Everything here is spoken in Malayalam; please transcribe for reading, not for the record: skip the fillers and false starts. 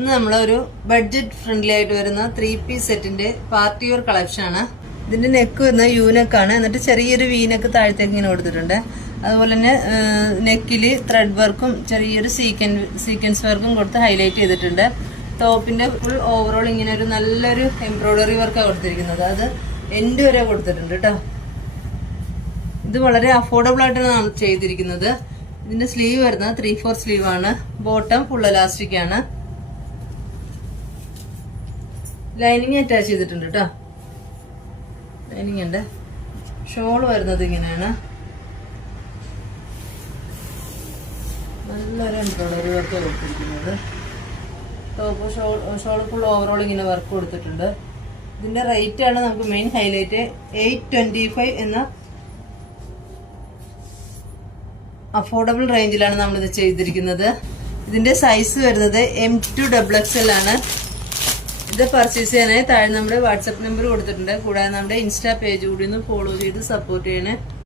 ഇന്ന് നമ്മളൊരു ബഡ്ജറ്റ് ഫ്രണ്ട്ലി ആയിട്ട് വരുന്ന 3-piece സെറ്റിന്റെ പാർട്ടി വെയർ കളക്ഷൻ ആണ്. ഇതിന്റെ നെക്ക് വരുന്ന യൂനെക്കാണ്. എന്നിട്ട് ചെറിയൊരു വീനെക്ക് താഴത്തേക്ക് ഇങ്ങനെ കൊടുത്തിട്ടുണ്ട്. അതുപോലെ തന്നെ നെക്കില് ത്രെഡ് വർക്കും ചെറിയൊരു സീക്വൻസ് വർക്കും കൊടുത്ത് ഹൈലൈറ്റ് ചെയ്തിട്ടുണ്ട്. ടോപ്പിന്റെ ഫുൾ ഓവറോൾ ഇങ്ങനെ ഒരു നല്ലൊരു എംബ്രോയിഡറി വർക്കാണ് കൊടുത്തിരിക്കുന്നത്. അത് എൻഡ് വരെ കൊടുത്തിട്ടുണ്ട് കേട്ടോ. ഇത് വളരെ അഫോർഡബിൾ ആയിട്ടാണ് ചെയ്തിരിക്കുന്നത്. ഇതിന്റെ സ്ലീവ് വരുന്നത് 3/4 സ്ലീവ് ആണ്. ബോട്ടം ഫുൾ എലാസ്റ്റിക് ആണ്. ലൈനിങ് അറ്റാച്ച് ചെയ്തിട്ടുണ്ട് കേട്ടോ. ലൈനിങ് ഉണ്ട്. ഷോൾ വരുന്നത് ഇങ്ങനെയാണ്. നല്ലൊരു എംബ്രോയിഡറി വർക്ക് കൊടുത്തിരിക്കുന്നത്. ടോപ്പ് ഷോൾ ഫുൾ ഓവറോൾ ഇങ്ങനെ വർക്ക് കൊടുത്തിട്ടുണ്ട്. ഇതിന്റെ റേറ്റ് ആണ് നമുക്ക് മെയിൻ ഹൈലൈറ്റ്. 825 എന്ന അഫോർഡബിൾ റേഞ്ചിലാണ് നമ്മളിത് ചെയ്തിരിക്കുന്നത്. ഇതിന്റെ സൈസ് വരുന്നത് M2XXL ആണ്. ഇത് പർച്ചേസ് ചെയ്യാനായി താഴെ നമ്മുടെ വാട്സപ്പ് നമ്പർ കൊടുത്തിട്ടുണ്ട്. കൂടാതെ നമ്മുടെ ഇൻസ്റ്റാ പേജ് കൂടി ഒന്ന് ഫോളോ ചെയ്ത് സപ്പോർട്ട് ചെയ്യണേ.